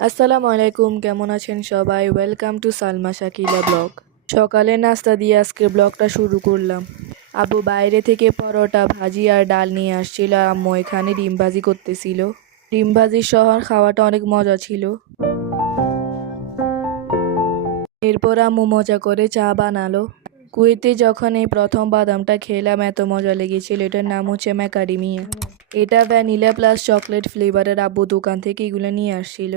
আসসালামু আলাইকুম, কেমন আছেন সবাই? Welcome to Salma Shakila blog. সকালে নাস্তা দিয়ে আজকে ব্লগটা শুরু করলাম। আব্বু বাইরে থেকে পরোটা, ভাজি আর ডাল নিয়ে আসছিল আর আম্মু এখানে ডিম ভাজি করতেছিল। ডিম ভাজি সহ খাওয়াটা অনেক মজা ছিল। এরপর আম্মু মজা করে চা বানালো। কুয়েতে যখন এই প্রথম বাদামটা খেলাম এত মজা লেগেছিল। এটার নাম হচ্ছে ম্যাকাডেমিয়া। এটা ভ্যানিলা প্লাস চকলেট ফ্লেভারের। আব্বু দোকান থেকে এগুলো নিয়ে আসছিল।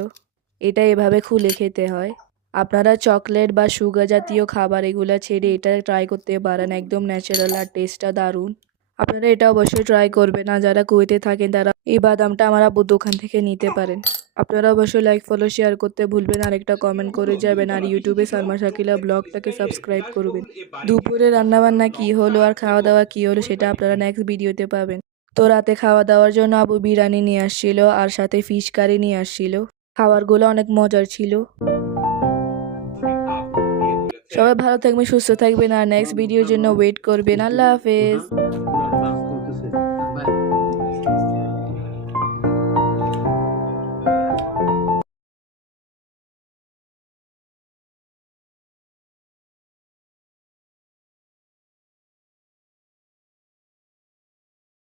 এটা এভাবে খুলে খেতে হয়। আপনারা চকলেট বা সুগার জাতীয় খাবার এগুলো ছেড়ে এটা ট্রাই করতে পারেন, একদম ন্যাচারাল আর টেস্টটা দারুণ। আপনারা এটা অবশ্যই ট্রাই করবেন, আর যারা কুয়েতে থাকেন তারা এই বাদামটা আমার আব্বুর দোকান থেকে নিতে পারেন। আপনারা অবশ্যই লাইক, ফলো, শেয়ার করতে ভুলবেন আর একটা কমেন্ট করে যাবেন, আর ইউটিউবে সালমা শাকিলা ব্লগটাকে সাবস্ক্রাইব করবেন। দুপুরে রান্নাবান্না কি হলো আর খাওয়া দাওয়া কি হলো সেটা আপনারা নেক্সট ভিডিওতে পাবেন। তো রাতে খাওয়া দাওয়ার জন্য আব্বু বিরিয়ানি নিয়ে আসছিল আর সাথে ফিশ কারি নিয়ে আসছিল। খাবারগুলো অনেক মজার ছিল। সবাই ভালো থাকবেন, সুস্থ থাকবেন আর নেক্সট ভিডিওর জন্য ওয়েট করবেন। আল্লাহ হাফেজ।